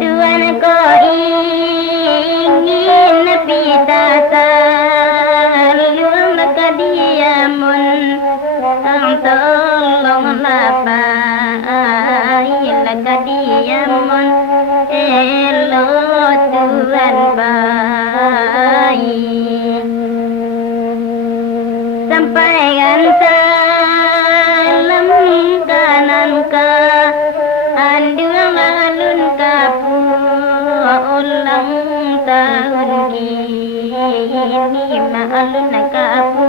Tuhan kau ingin bisa selalu maka diamun tolonglah maka diamun elo Tuhan baik sampaikan salam kanan ke andung alun kapu ulang tahun kini maalun kapu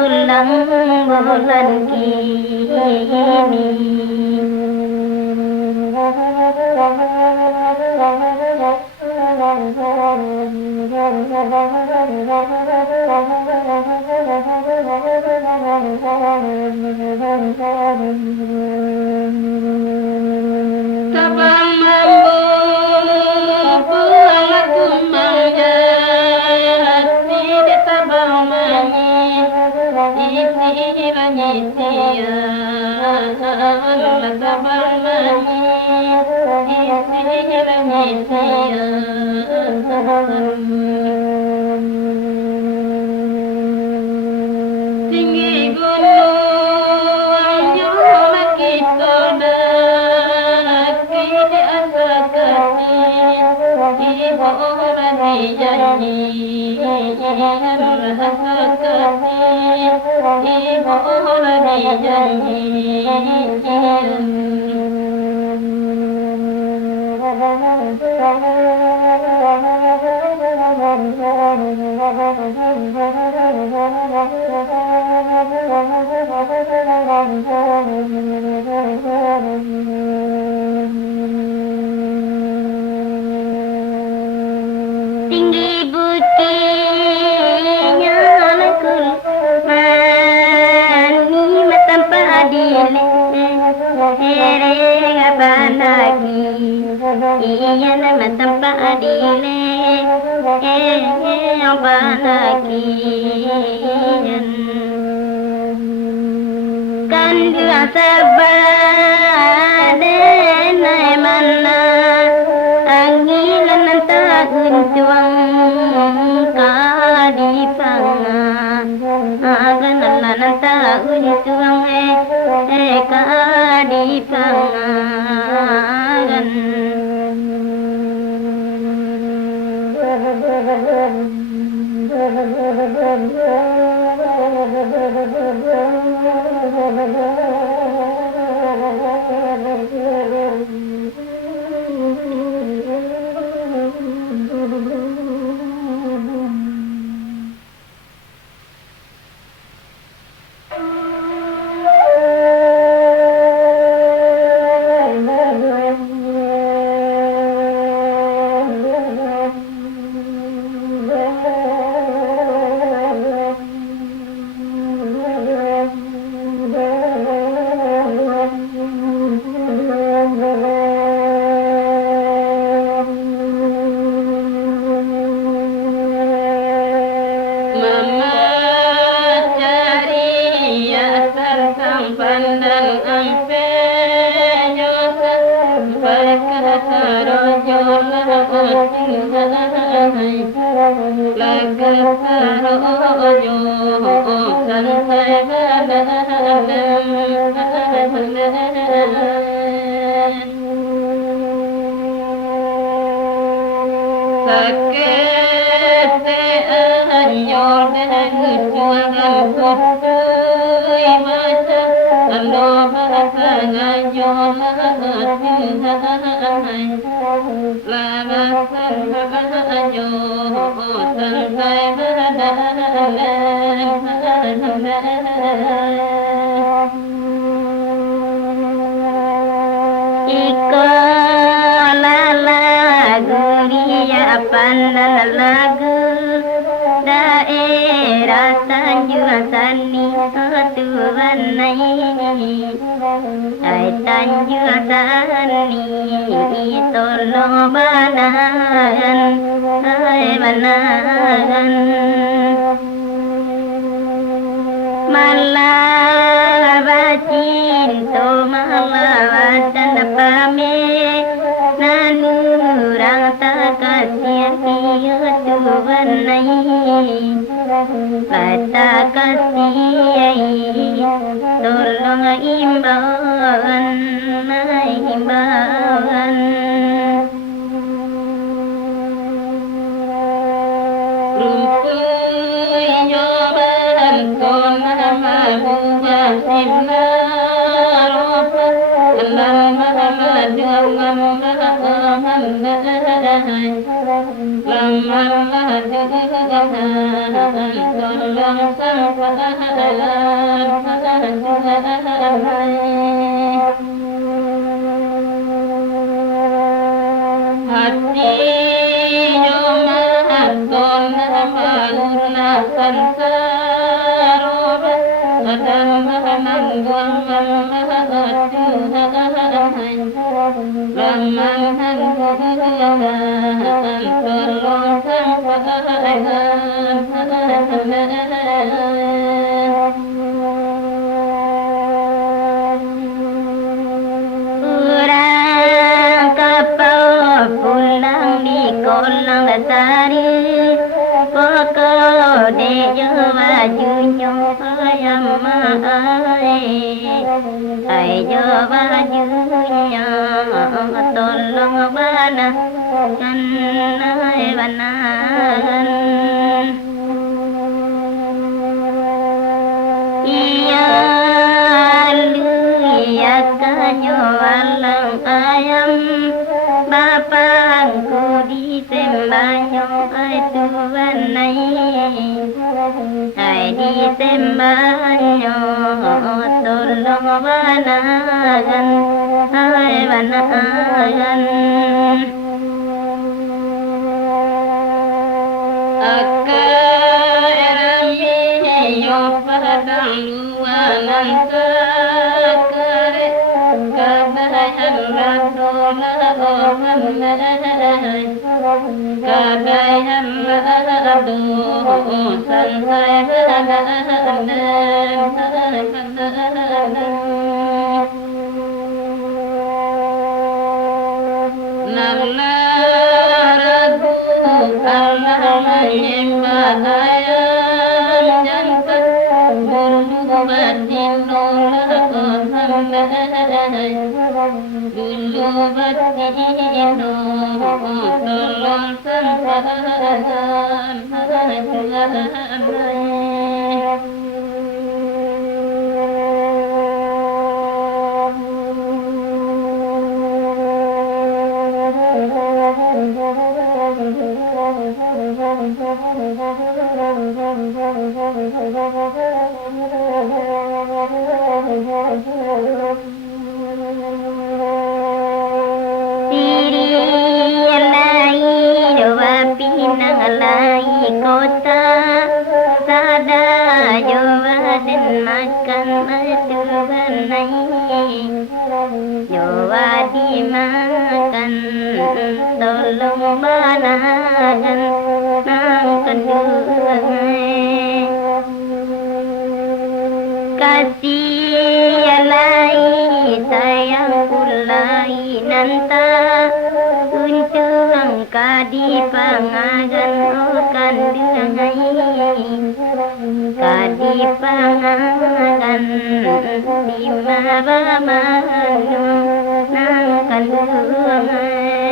ulang bulan kini Sabang mambu pulang kumbang jati di sabang manyi isi banyi sia sabang manyi isi banyi sia tinggi gunung jauh kita tinggi bukitnya lekul mani matampa adile ere abanagi iya matampa adile abanagi kan dua sabade nai mana angilan tahun tuang kadipanga aganalan tahun tuang kadipangan lagu daerah Tanjung Sani Tuhan ai Tanjung Sani tolong banagan ai banagan malah bacin to malah dan pame nanu Tuhan Bata kasih tolong imbauan hati joman ton maluna sansaro adam manggong Raman tolong Kurang kapau pulang di kolang tari Pokok dejo bajunya ayam ai jo bajunya tolong banakan ai banakan iya lu ya kanyo alang ayam bapakku di sembanyo ai Tuhan ai di sembanyo tolong banakan ai banakan akarami yo padang luanan sakare kadayan radola kadayan rado sansai namna radu karena nyembahayam jantan batin dulu batin tolong santaran kota sada jawa dan makan Tuhan jawa dimakan tolong banakan nang kedua kasih alai sayang kulai nanta untung kadi pangagan okan dengai kadi pangagan di mabamanu nang kandungai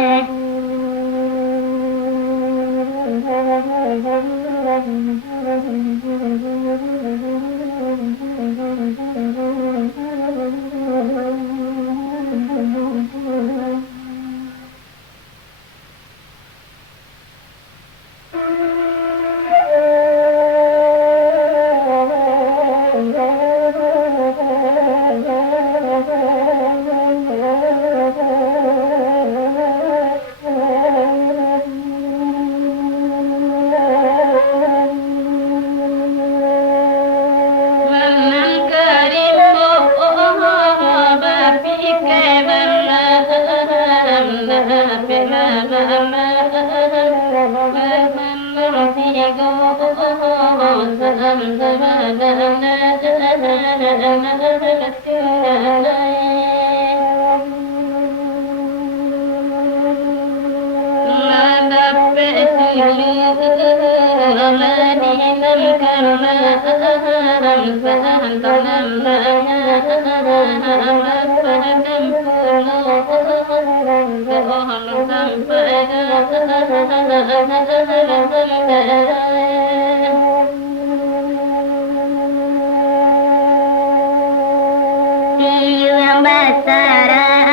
Yang basarang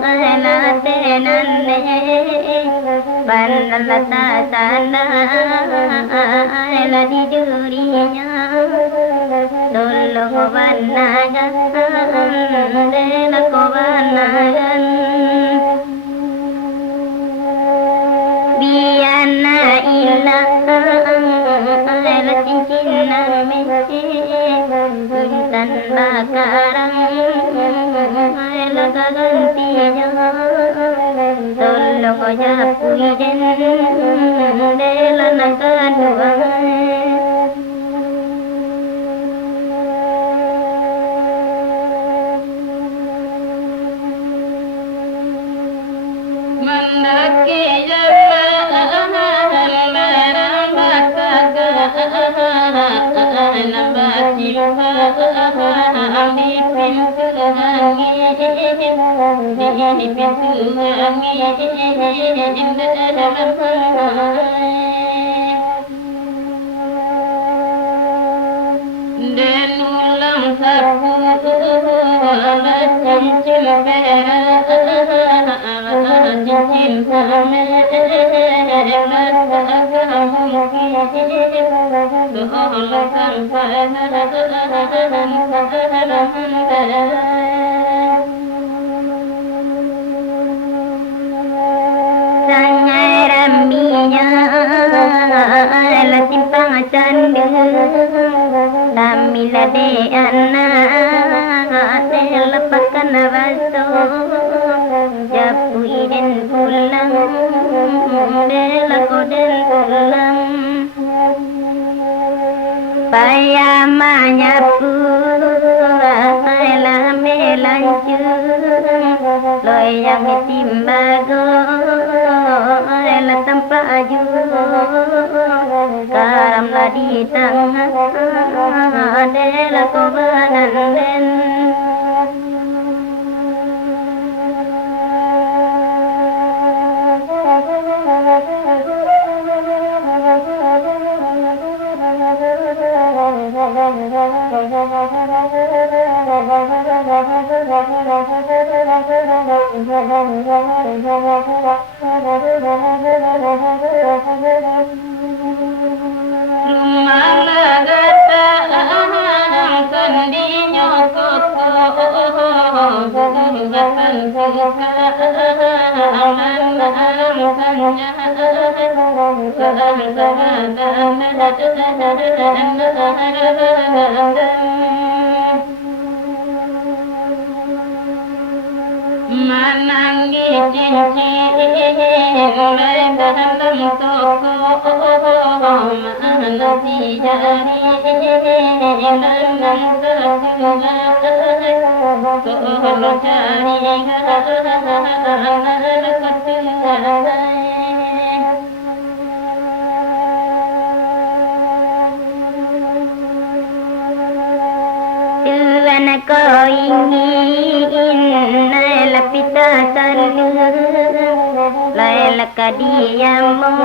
ana tenanne banalata sana ala di durinya dolo banagan dela ko banagan biana ila ala cincina me intan bakarang ala gantinya dolo ko japuiden dela nagaduan mandake dan ulang sapu cincin perak cincin perak sangai rambinya ala simpang candu namila de anna lepakan baso japu iden pulang dela koden pulang paya manyapu ala melancu loyang timbago ala tanpa aju karamlah di tangan dela kobanan den rumah lagata sendinyo koko gugatan suka manangi cincin dalam toko mana dijari dalam kalau cari Tuhan kau ingin lapita sanu Laila kadiamon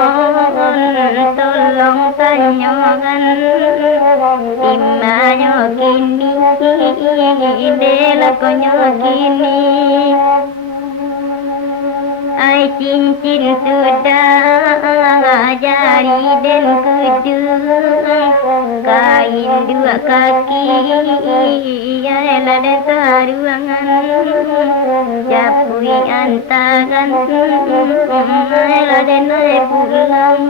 tolong tanyakan Imanyo kini dela konyo kini Ai cincin sudah jari dan kudu kain dua kaki ialah dasar ruangan japui antagan ialah dan naik pulang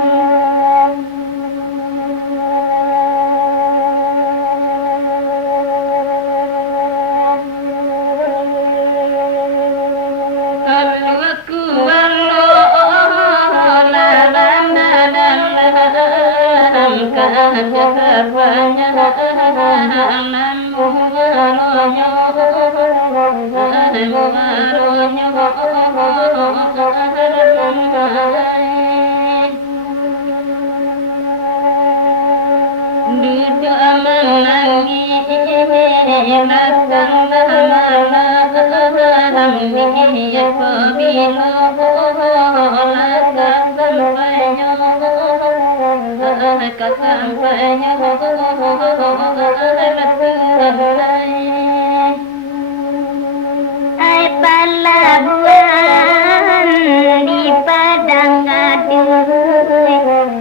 Ai pelabuhan di Padang Aduh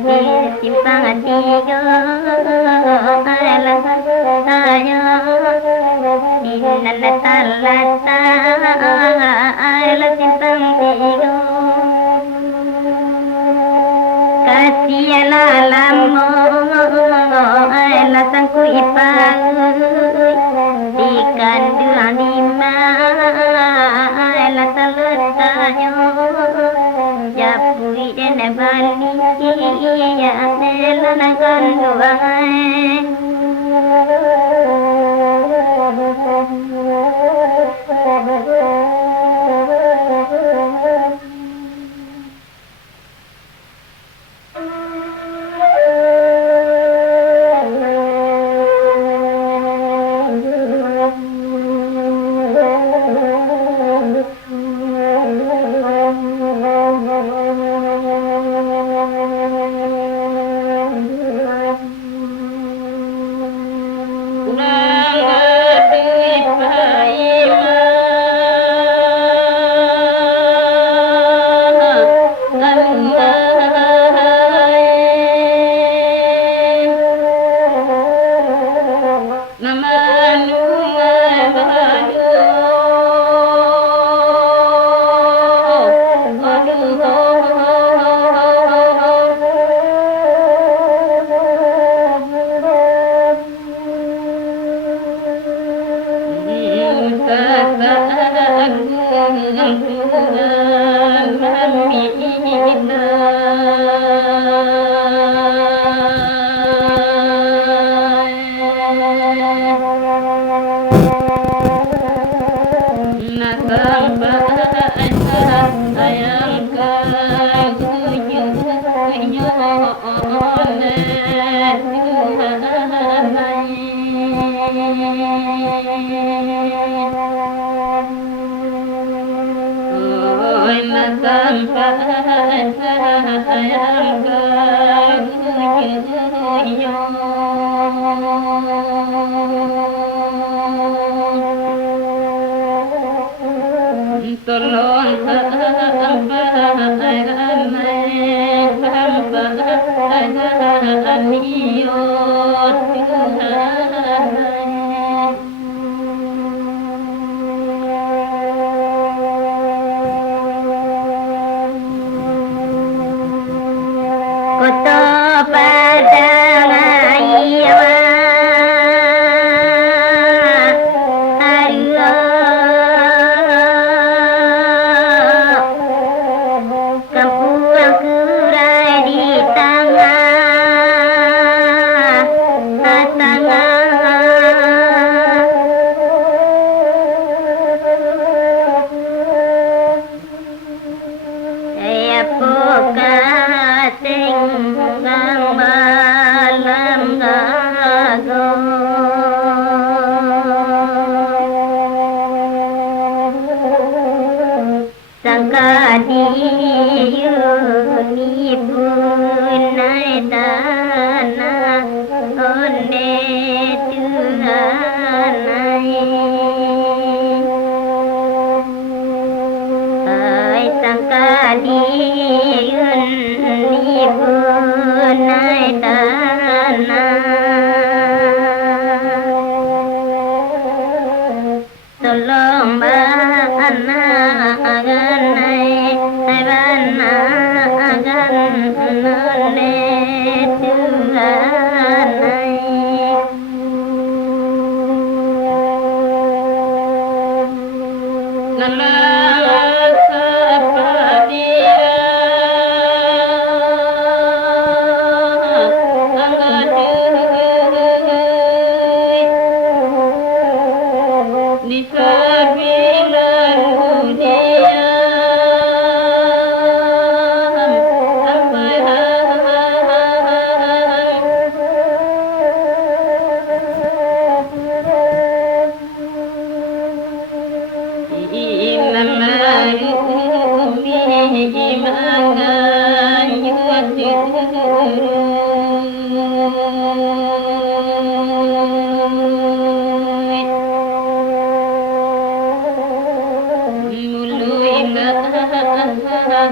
di simpang tiga alah saya di nana talata alah simpang tiga kasihan lamo alah sangku ipang di kandungan lima alah taletanya japui dan bali ya selana kandungan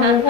Thank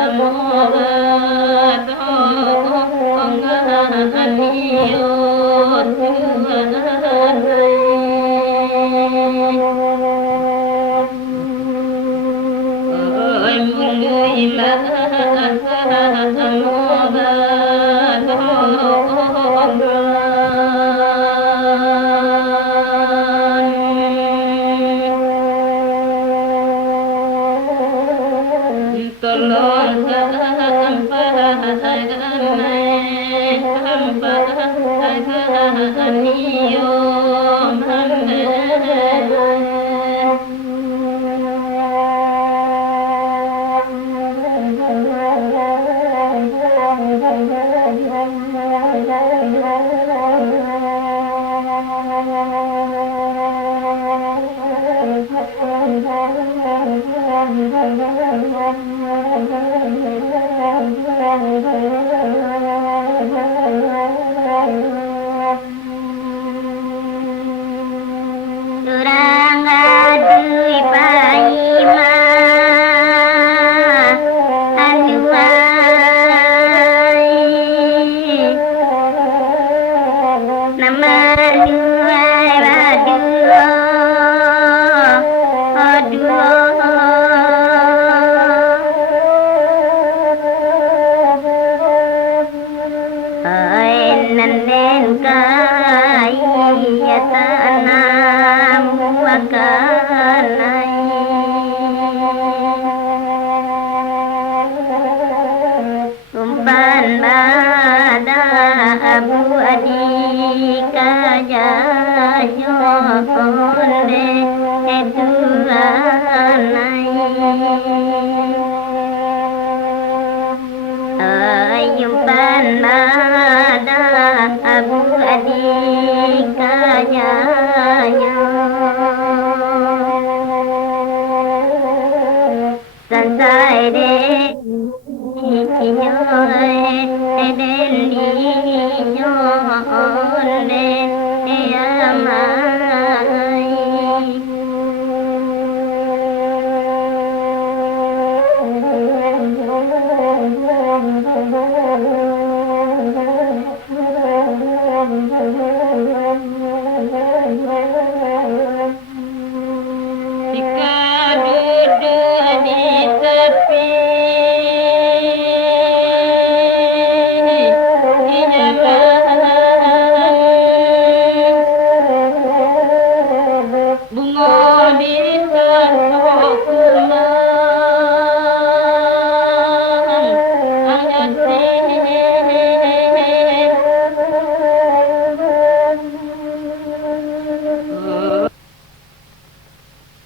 you.